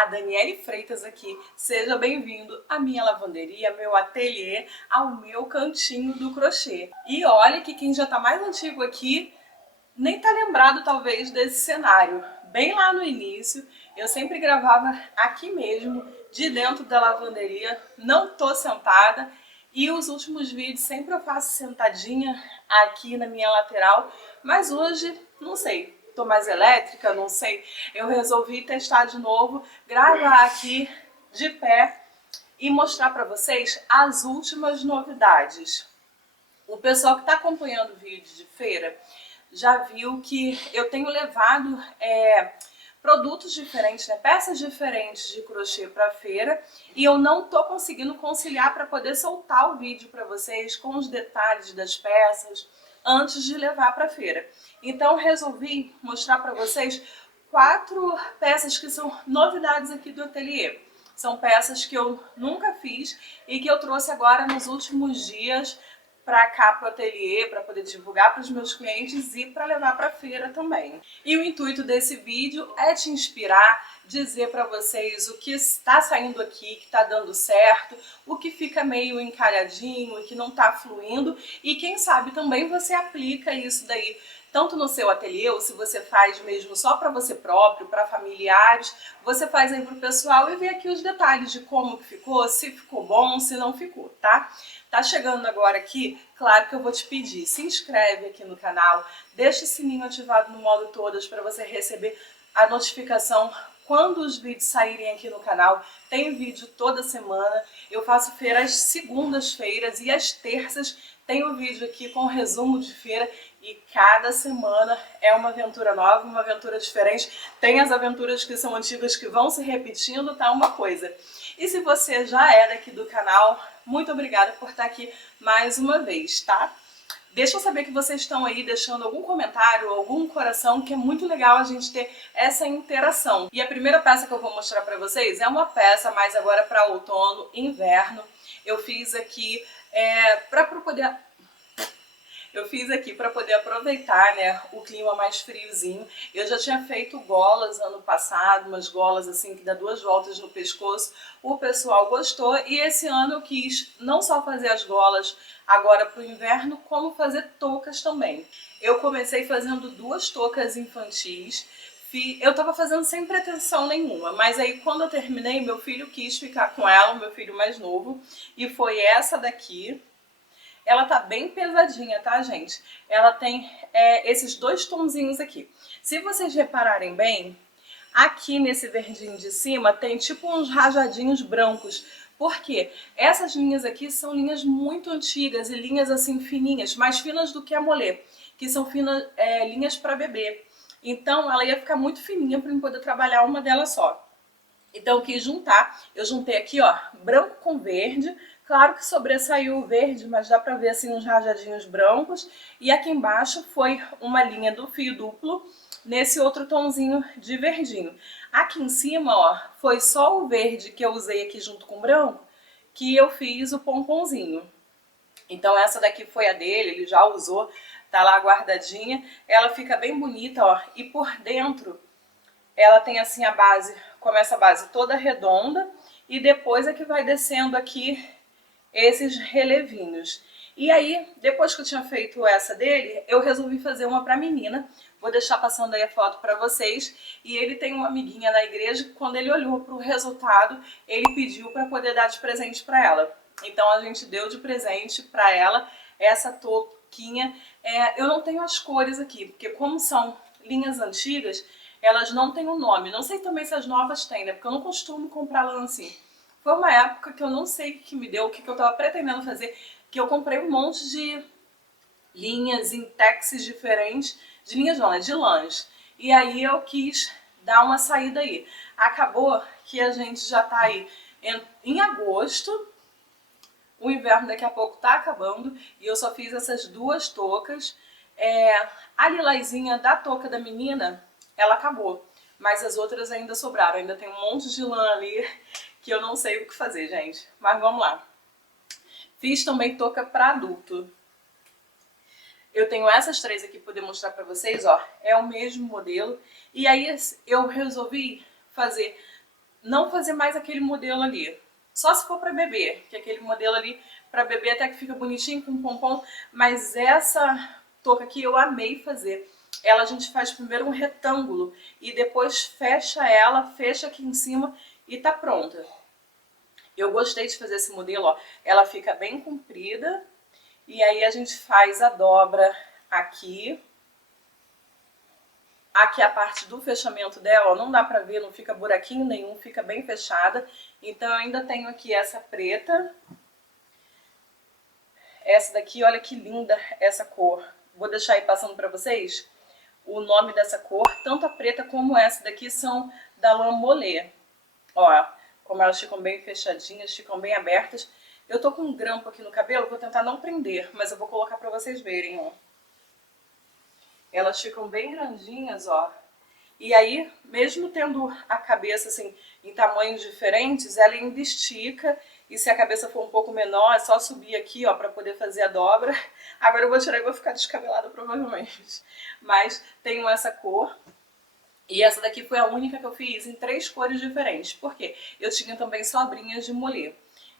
Olá, Daniele Freitas aqui. Seja bem-vindo à minha lavanderia, meu ateliê, ao meu cantinho do crochê. E olha que quem já tá mais antigo aqui nem tá lembrado talvez desse cenário. Bem lá no início, eu sempre gravava aqui mesmo, de dentro da lavanderia, não tô sentada. E os últimos vídeos sempre eu faço sentadinha aqui na minha lateral, mas hoje, não sei, tô mais elétrica, não sei, eu resolvi testar de novo, gravar aqui de pé e mostrar para vocês as últimas novidades. O pessoal que está acompanhando o vídeo de feira já viu que eu tenho levado produtos diferentes, né, peças diferentes de crochê para a feira, e eu não tô conseguindo conciliar para poder soltar o vídeo para vocês com os detalhes das peças antes de levar para a feira. Então resolvi mostrar para vocês 4 peças que são novidades aqui do ateliê. São peças que eu nunca fiz e que eu trouxe agora nos últimos dias para cá pro ateliê, para poder divulgar para os meus clientes e para levar para a feira também. E o intuito desse vídeo é te inspirar, dizer para vocês o que está saindo aqui, que está dando certo, o que fica meio encalhadinho e que não está fluindo, e quem sabe também você aplica isso daí tanto no seu ateliê, ou se você faz mesmo só para você próprio, para familiares, você faz aí pro pessoal e vê aqui os detalhes de como que ficou, se ficou bom, se não ficou, tá? Tá chegando agora aqui, claro que eu vou te pedir, se inscreve aqui no canal, deixa o sininho ativado no modo todas para você receber a notificação quando os vídeos saírem aqui no canal. Tem vídeo toda semana, eu faço feira às segundas-feiras e às terças tem um vídeo aqui com resumo de feira, e cada semana é uma aventura nova, uma aventura diferente. Tem as aventuras que são antigas que vão se repetindo, tá uma coisa. E se você já é daqui do canal, muito obrigada por estar aqui mais uma vez, tá? Deixa eu saber que vocês estão aí deixando algum comentário, algum coração, que é muito legal a gente ter essa interação. E a primeira peça que eu vou mostrar pra vocês é uma peça mais agora para outono, inverno. Eu fiz aqui para poder aproveitar, né, o clima mais friozinho. Eu já tinha feito golas ano passado, umas golas assim que dá 2 voltas no pescoço. O pessoal gostou e esse ano eu quis não só fazer as golas agora para o inverno, como fazer toucas também. Eu comecei fazendo 2 toucas infantis. Eu tava fazendo sem pretensão nenhuma, mas aí quando eu terminei, meu filho quis ficar com ela, o meu filho mais novo, e foi essa daqui. Ela tá bem pesadinha, tá, gente? Ela tem esses 2 tonzinhos aqui. Se vocês repararem bem, aqui nesse verdinho de cima tem tipo uns rajadinhos brancos. Por quê? Essas linhas aqui são linhas muito antigas e linhas assim fininhas, mais finas do que a molê, que são linhas para bebê. Então ela ia ficar muito fininha para eu poder trabalhar uma delas só. Então eu quis juntar, eu juntei aqui ó, branco com verde, claro que sobressaiu o verde, mas dá pra ver assim uns rajadinhos brancos, e aqui embaixo foi uma linha do fio duplo, nesse outro tonzinho de verdinho. Aqui em cima ó, foi só o verde que eu usei aqui junto com o branco, que eu fiz o pomponzinho. Então essa daqui foi a dele, ele já usou, tá lá guardadinha, ela fica bem bonita ó, e por dentro ela tem assim a base, começa a base toda redonda e depois é que vai descendo aqui esses relevinhos. E aí, depois que eu tinha feito essa dele, eu resolvi fazer uma pra menina. Vou deixar passando aí a foto pra vocês. E ele tem uma amiguinha na igreja que quando ele olhou pro resultado, ele pediu pra poder dar de presente pra ela. Então a gente deu de presente pra ela essa touquinha. Eu não tenho as cores aqui, porque como são linhas antigas, elas não têm um nome. Não sei também se as novas têm, né? Porque eu não costumo comprar lã assim. Foi uma época que eu não sei o que me deu, o que eu tava pretendendo fazer, que eu comprei um monte de linhas em texes diferentes, de linhas não, né? De lãs. E aí eu quis dar uma saída aí. Acabou que a gente já tá aí em agosto, o inverno daqui a pouco tá acabando, e eu só fiz essas 2 toucas. A lilazinha da touca da menina, ela acabou, mas as outras ainda sobraram, ainda tem um monte de lã ali que eu não sei o que fazer, gente. Mas vamos lá. Fiz também touca para adulto. Eu tenho essas 3 aqui para poder mostrar para vocês, ó. É o mesmo modelo. E aí eu resolvi fazer não fazer mais aquele modelo ali. Só se for para bebê, que aquele modelo ali para bebê até que fica bonitinho com pompom, mas essa touca aqui eu amei fazer. Ela a gente faz primeiro um retângulo e depois fecha ela, fecha aqui em cima e tá pronta. Eu gostei de fazer esse modelo, ó. Ela fica bem comprida e aí a gente faz a dobra aqui. Aqui a parte do fechamento dela, ó, não dá pra ver, não fica buraquinho nenhum, fica bem fechada. Então eu ainda tenho aqui essa preta. Essa daqui, olha que linda essa cor. Vou deixar aí passando pra vocês o nome dessa cor. Tanto a preta como essa daqui são da lã Molé. Ó, como elas ficam bem fechadinhas, ficam bem abertas. Eu tô com um grampo aqui no cabelo, vou tentar não prender, mas eu vou colocar pra vocês verem, ó. Elas ficam bem grandinhas, ó. E aí, mesmo tendo a cabeça assim em tamanhos diferentes, ela ainda estica. E se a cabeça for um pouco menor, é só subir aqui, ó, para poder fazer a dobra. Agora eu vou tirar e vou ficar descabelada provavelmente. Mas tenho essa cor. E essa daqui foi a única que eu fiz em 3 cores diferentes. Por quê? Eu tinha também sobrinhas de molê.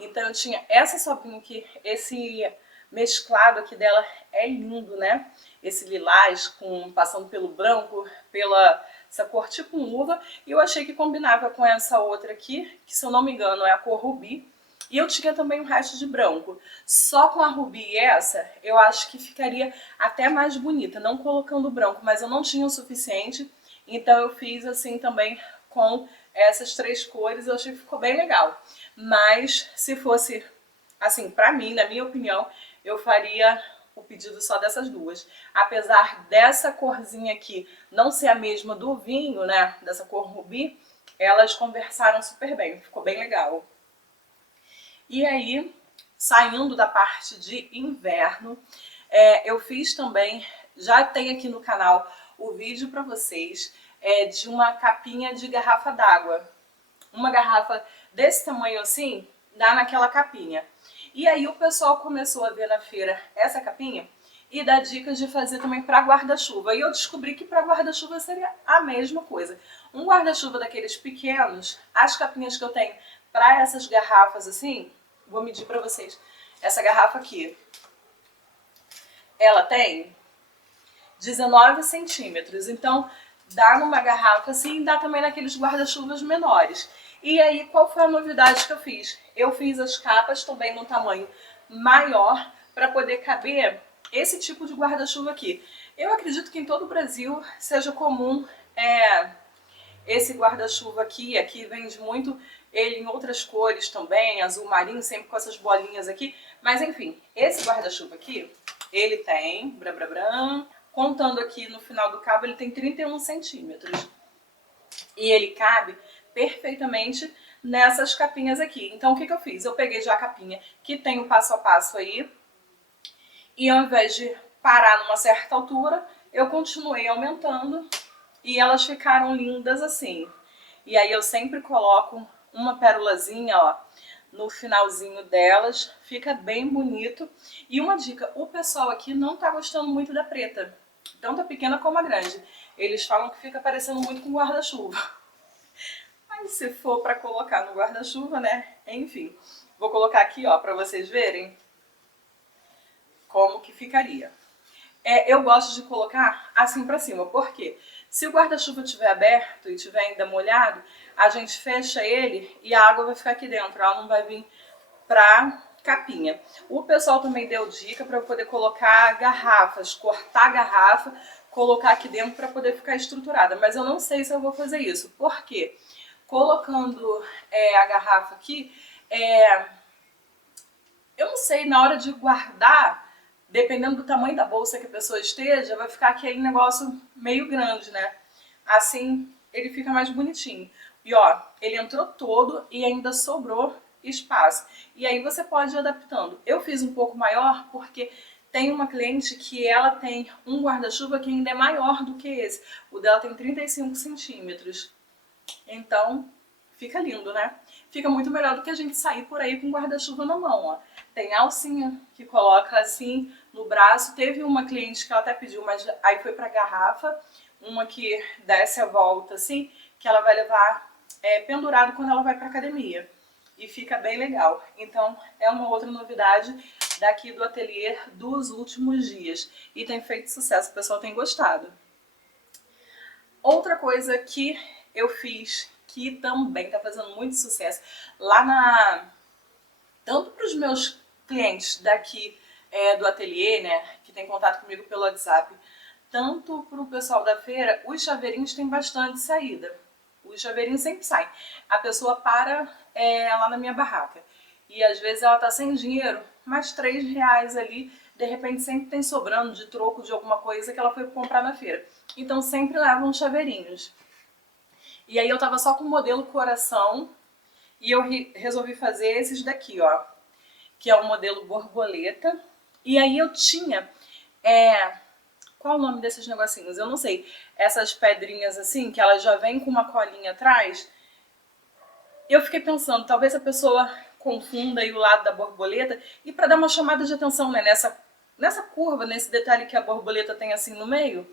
Então eu tinha essa sobrinha aqui, esse mesclado aqui dela é lindo, né? Esse lilás passando pelo branco, pela essa cor tipo uva. E eu achei que combinava com essa outra aqui, que se eu não me engano é a cor rubi. E eu tinha também um resto de branco. Só com a rubi e essa, eu acho que ficaria até mais bonita, não colocando branco, mas eu não tinha o suficiente. Então eu fiz assim também com essas 3 cores, eu achei que ficou bem legal. Mas se fosse assim, pra mim, na minha opinião, eu faria o pedido só dessas duas. Apesar dessa corzinha aqui não ser a mesma do vinho, né, dessa cor rubi, elas conversaram super bem, ficou bem legal. E aí, saindo da parte de inverno, eu fiz também, já tem aqui no canal o vídeo para vocês, de uma capinha de garrafa d'água. Uma garrafa desse tamanho assim, dá naquela capinha. E aí o pessoal começou a ver na feira essa capinha e dá dicas de fazer também para guarda-chuva. E eu descobri que para guarda-chuva seria a mesma coisa. Um guarda-chuva daqueles pequenos, as capinhas que eu tenho para essas garrafas assim, vou medir para vocês. Essa garrafa aqui, ela tem 19 centímetros. Então dá numa garrafa assim e dá também naqueles guarda-chuvas menores. E aí, qual foi a novidade que eu fiz? Eu fiz as capas também num tamanho maior para poder caber esse tipo de guarda-chuva aqui. Eu acredito que em todo o Brasil seja comum esse guarda-chuva aqui. Aqui vende muito ele em outras cores também, azul marinho, sempre com essas bolinhas aqui. Mas enfim, esse guarda-chuva aqui, ele tem, contando aqui no final do cabo, ele tem 31 centímetros. E ele cabe perfeitamente nessas capinhas aqui. Então o que eu fiz? Eu peguei já a capinha que tem o passo a passo aí, e ao invés de parar numa certa altura, eu continuei aumentando e elas ficaram lindas assim. E aí eu sempre coloco uma pérolazinha, ó, no finalzinho delas, fica bem bonito. E uma dica, o pessoal aqui não tá gostando muito da preta, tanto a pequena como a grande. Eles falam que fica parecendo muito com guarda-chuva. Mas se for para colocar no guarda-chuva, né? Enfim, vou colocar aqui, ó, para vocês verem como que ficaria. Eu gosto de colocar assim para cima, porque se o guarda-chuva estiver aberto e estiver ainda molhado, a gente fecha ele e a água vai ficar aqui dentro, ela não vai vir pra capinha. O pessoal também deu dica para eu poder colocar garrafas, cortar a garrafa, colocar aqui dentro para poder ficar estruturada, mas eu não sei se eu vou fazer isso. Por quê? Colocando a garrafa aqui, eu não sei, na hora de guardar, dependendo do tamanho da bolsa que a pessoa esteja, vai ficar aquele negócio meio grande, né? Assim ele fica mais bonitinho. E ó, ele entrou todo e ainda sobrou espaço. E aí você pode ir adaptando. Eu fiz um pouco maior porque tem uma cliente que ela tem um guarda-chuva que ainda é maior do que esse. O dela tem 35 centímetros. Então, fica lindo, né? Fica muito melhor do que a gente sair por aí com guarda-chuva na mão, ó. Tem a alcinha que coloca assim no braço. Teve uma cliente que ela até pediu, mas aí foi pra garrafa. Uma que desce a volta assim, que ela vai levar pendurado quando ela vai para academia. E fica bem legal. Então é uma outra novidade daqui do ateliê dos últimos dias. E tem feito sucesso, o pessoal tem gostado. Outra coisa que eu fiz, que também está fazendo muito sucesso, tanto para os meus clientes daqui do ateliê, né, que tem contato comigo pelo WhatsApp, tanto para o pessoal da feira, os chaveirinhos têm bastante saída. Os chaveirinhos sempre saem. A pessoa para lá na minha barraca. E às vezes ela tá sem dinheiro, mas R$3 ali, de repente sempre tem sobrando de troco de alguma coisa que ela foi comprar na feira. Então sempre levam chaveirinhos. E aí eu tava só com o modelo coração e eu resolvi fazer esses daqui, ó. Que é o modelo borboleta. E aí eu tinha... qual o nome desses negocinhos? Eu não sei. Essas pedrinhas assim, que elas já vêm com uma colinha atrás. Eu fiquei pensando, talvez a pessoa confunda aí o lado da borboleta. E para dar uma chamada de atenção, né, nessa curva, nesse detalhe que a borboleta tem assim no meio.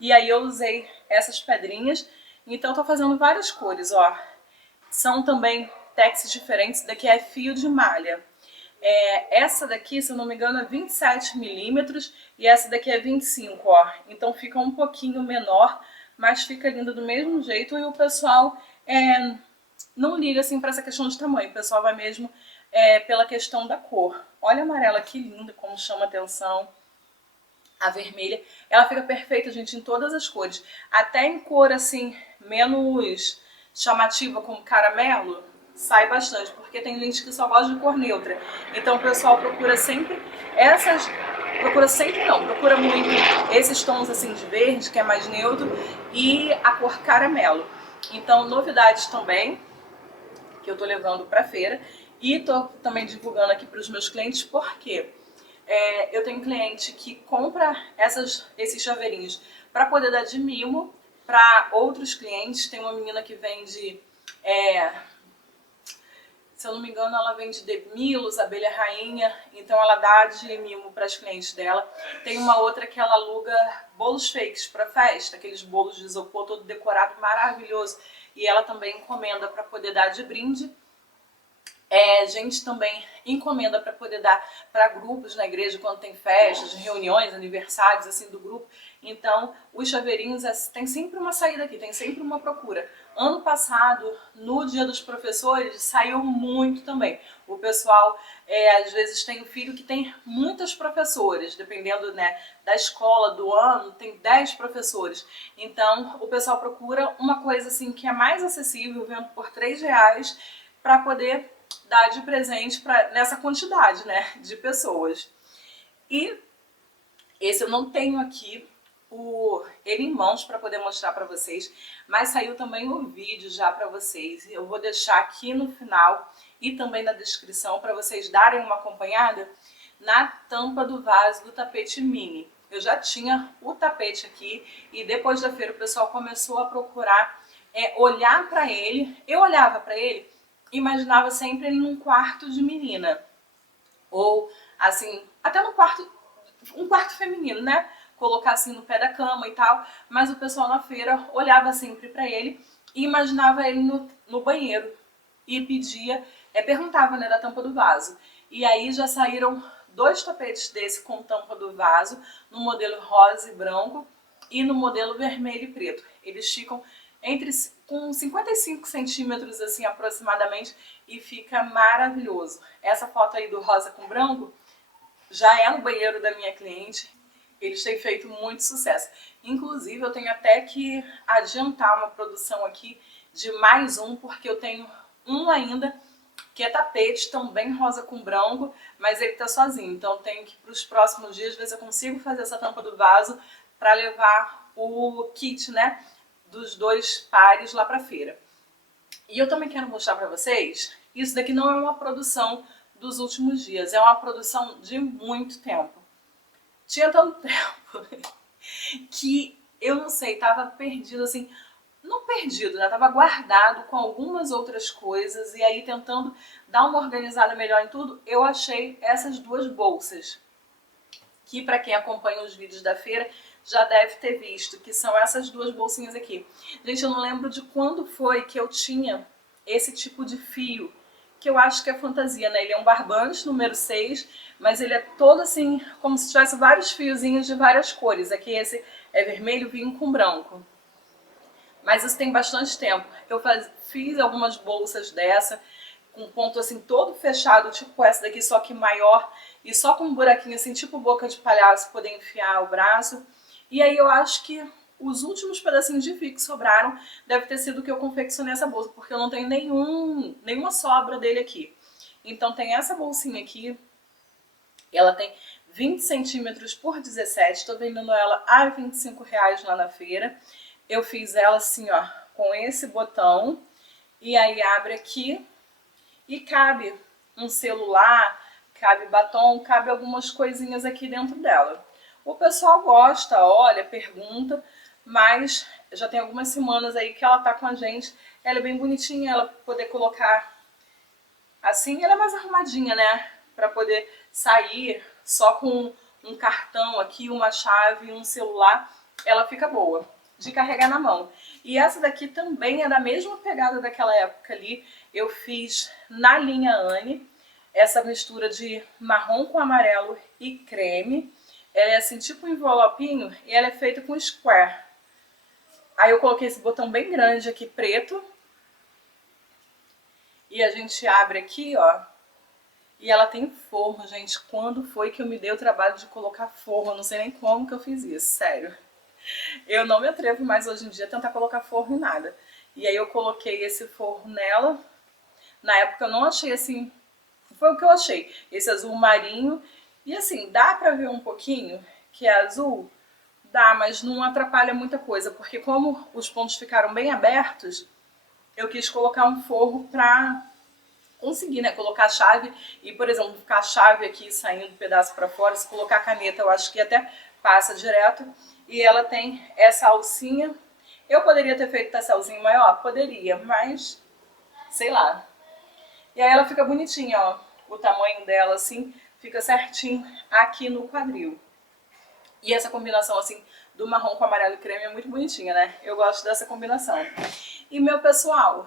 E aí eu usei essas pedrinhas. Então tô fazendo várias cores, ó. São também textos diferentes. Daqui é fio de malha. Essa daqui, se eu não me engano, é 27 milímetros e essa daqui é 25, ó. Então fica um pouquinho menor, mas fica linda do mesmo jeito e o pessoal não liga assim para essa questão de tamanho. O pessoal vai mesmo pela questão da cor. Olha a amarela, que linda, como chama atenção. A vermelha, ela fica perfeita, gente, em todas as cores. Até em cor, assim, menos chamativa, como caramelo, sai bastante, porque tem gente que só gosta de cor neutra. Então o pessoal procura sempre procura muito esses tons assim de verde, que é mais neutro, e a cor caramelo. Então novidades também, que eu tô levando pra feira, e tô também divulgando aqui para os meus clientes, porque eu tenho cliente que compra esses chaveirinhos para poder dar de mimo para outros clientes. Tem uma menina que vende, se eu não me engano, ela vende Demilos, abelha rainha, então ela dá de mimo para as clientes dela. Tem uma outra que ela aluga bolos fakes para festa, aqueles bolos de isopor todo decorado, maravilhoso, e ela também encomenda para poder dar de brinde. Gente também encomenda para poder dar para grupos na igreja quando tem festas, reuniões, aniversários assim do grupo. Então os chaveirinhos tem sempre uma saída aqui, tem sempre uma procura. Ano passado, no Dia dos Professores, saiu muito também. O pessoal às vezes tem um filho que tem muitos professores, dependendo, né, da escola, do ano, tem 10 professores. Então o pessoal procura uma coisa assim que é mais acessível, vendo por R$3, para poder dar de presente nessa quantidade, né, de pessoas. E esse eu não tenho aqui ele em mãos para poder mostrar para vocês, mas saiu também o vídeo já para vocês. Eu vou deixar aqui no final e também na descrição para vocês darem uma acompanhada na tampa do vaso do tapete mini. Eu já tinha o tapete aqui e depois da feira o pessoal começou a procurar olhar para ele. Eu olhava para ele, imaginava sempre ele num quarto de menina. Ou, assim, até no um quarto feminino, né? Colocar assim no pé da cama e tal. Mas o pessoal na feira olhava sempre pra ele e imaginava ele no banheiro. E perguntava, né, da tampa do vaso. E aí já saíram 2 tapetes desse com tampa do vaso, no modelo rosa e branco e no modelo vermelho e preto. Eles ficam com 55 centímetros assim aproximadamente e fica maravilhoso. Essa foto aí do rosa com branco já é no banheiro da minha cliente. Eles têm feito muito sucesso. Inclusive eu tenho até que adiantar uma produção aqui de mais um, porque eu tenho um ainda que é tapete, também rosa com branco, mas ele tá sozinho. Então tenho que para os próximos dias ver se eu consigo fazer essa tampa do vaso para levar o kit, né, dos 2 pares lá pra feira. E eu também quero mostrar pra vocês, isso daqui não é uma produção dos últimos dias, é uma produção de muito tempo. Tinha tanto tempo que eu não sei, tava perdido assim, não perdido, né? Tava guardado com algumas outras coisas e aí tentando dar uma organizada melhor em tudo, eu achei essas 2 bolsas. que para quem acompanha os vídeos da feira já deve ter visto, que são essas duas bolsinhas aqui. Gente, eu não lembro de quando foi que eu tinha esse tipo de fio, que eu acho que é fantasia, né? Ele é um barbante número 6, mas ele é todo assim, como se tivesse vários fiozinhos de várias cores. Aqui esse é vermelho, vinho com branco. Mas isso tem bastante tempo. Eu fiz algumas bolsas dessa, com ponto assim todo fechado, tipo essa daqui, só que maior, e só com um buraquinho assim, tipo boca de palhaço, poder enfiar o braço. E aí eu acho que os últimos pedacinhos de fio que sobraram deve ter sido que eu confeccionei essa bolsa, porque eu não tenho nenhuma sobra dele aqui. Então tem essa bolsinha aqui, ela tem 20 centímetros por 17, estou vendendo ela a R$25 lá na feira. Eu fiz ela assim, ó, com esse botão, e aí abre aqui e cabe um celular, cabe batom, cabe algumas coisinhas aqui dentro dela. O pessoal gosta, olha, pergunta, mas já tem algumas semanas aí que ela tá com a gente. Ela é bem bonitinha, ela poder colocar assim, ela é mais arrumadinha, né? Pra poder sair só com um cartão aqui, uma chave, um celular, ela fica boa de carregar na mão. E essa daqui também é da mesma pegada daquela época ali. Eu fiz na linha Anne, essa mistura de marrom com amarelo e creme. Ela é assim, tipo um envelopinho, e ela é feita com square. Aí eu coloquei esse botão bem grande aqui, preto. E a gente abre aqui, ó. E ela tem forro, gente. Quando foi que eu me dei o trabalho de colocar forro? Eu não sei nem como que eu fiz isso, sério. Eu não me atrevo mais hoje em dia a tentar colocar forro em nada. E aí eu coloquei esse forro nela. Na época eu não achei assim... Foi o que eu achei. Esse azul marinho. E assim, dá pra ver um pouquinho que é azul? Dá, mas não atrapalha muita coisa. Porque como os pontos ficaram bem abertos, eu quis colocar um forro pra conseguir, né, colocar a chave e, por exemplo, ficar a chave aqui saindo um pedaço para fora. Se colocar a caneta, eu acho que até passa direto. E ela tem essa alcinha. Eu poderia ter feito essa alcinha maior? Poderia, mas sei lá. E aí ela fica bonitinha, ó. O tamanho dela, assim, fica certinho aqui no quadril. E essa combinação, assim, do marrom com amarelo e creme é muito bonitinha, né? Eu gosto dessa combinação. E, meu pessoal,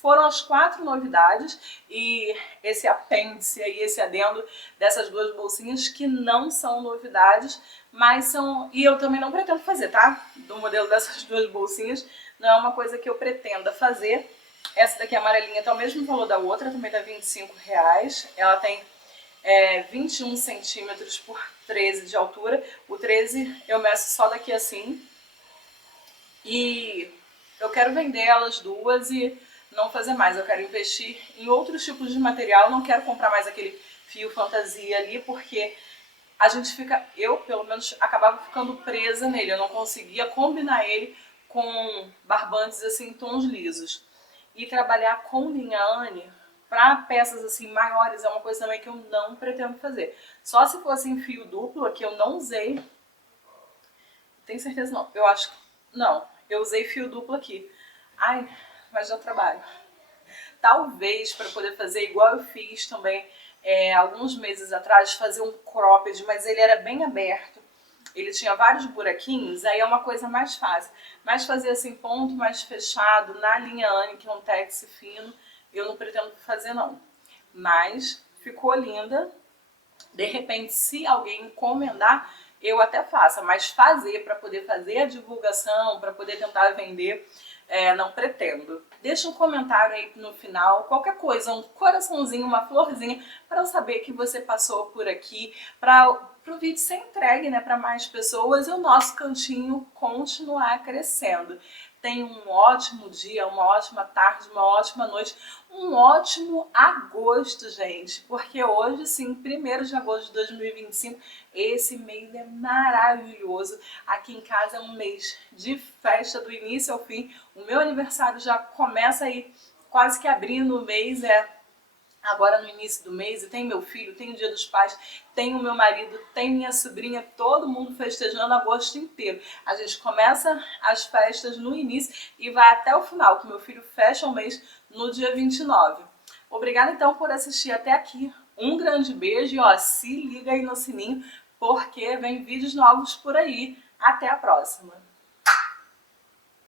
foram as 4 novidades e esse apêndice aí, esse adendo dessas duas bolsinhas que não são novidades, mas são... E eu também não pretendo fazer, tá? Do modelo dessas duas bolsinhas, não é uma coisa que eu pretenda fazer. Essa daqui amarelinha tá o mesmo valor da outra, também tá R$25. Ela tem 21 centímetros por 13 de altura. O 13 eu meço só daqui assim. E eu quero vender elas duas e não fazer mais. Eu quero investir em outros tipos de material. Não quero comprar mais aquele fio fantasia ali, porque a gente fica... Eu, pelo menos, acabava ficando presa nele. Eu não conseguia combinar ele com barbantes assim, em tons lisos. E trabalhar com linha Anne para peças assim maiores é uma coisa também que eu não pretendo fazer. Só se fosse em fio duplo, aqui eu não usei. Tenho certeza não. Eu acho que... Não, eu usei fio duplo aqui. Ai, mas dá trabalho. Talvez para poder fazer igual eu fiz também alguns meses atrás, fazer um cropped, mas ele era bem aberto. Ele tinha vários buraquinhos, aí é uma coisa mais fácil. Mas fazer assim, ponto mais fechado, na linha Anne, que é um tex fino, eu não pretendo fazer não. Mas ficou linda. De repente, se alguém encomendar, eu até faça. Mas fazer, para poder fazer a divulgação, para poder tentar vender, não pretendo. Deixa um comentário aí no final, qualquer coisa, um coraçãozinho, uma florzinha, para eu saber que você passou por aqui, para o vídeo ser entregue, né, para mais pessoas e o nosso cantinho continuar crescendo. Tenha um ótimo dia, uma ótima tarde, uma ótima noite, um ótimo agosto, gente, porque hoje sim, 1º de agosto de 2025, esse mês é maravilhoso. Aqui em casa é um mês de festa do início ao fim. O meu aniversário já começa aí quase que abrindo o mês, agora no início do mês, e tem meu filho, tem o Dia dos Pais, tem o meu marido, tem minha sobrinha, todo mundo festejando agosto inteiro. A gente começa as festas no início e vai até o final, que meu filho fecha o mês no dia 29. Obrigada então por assistir até aqui. Um grande beijo e ó, se liga aí no sininho porque vem vídeos novos por aí. Até a próxima!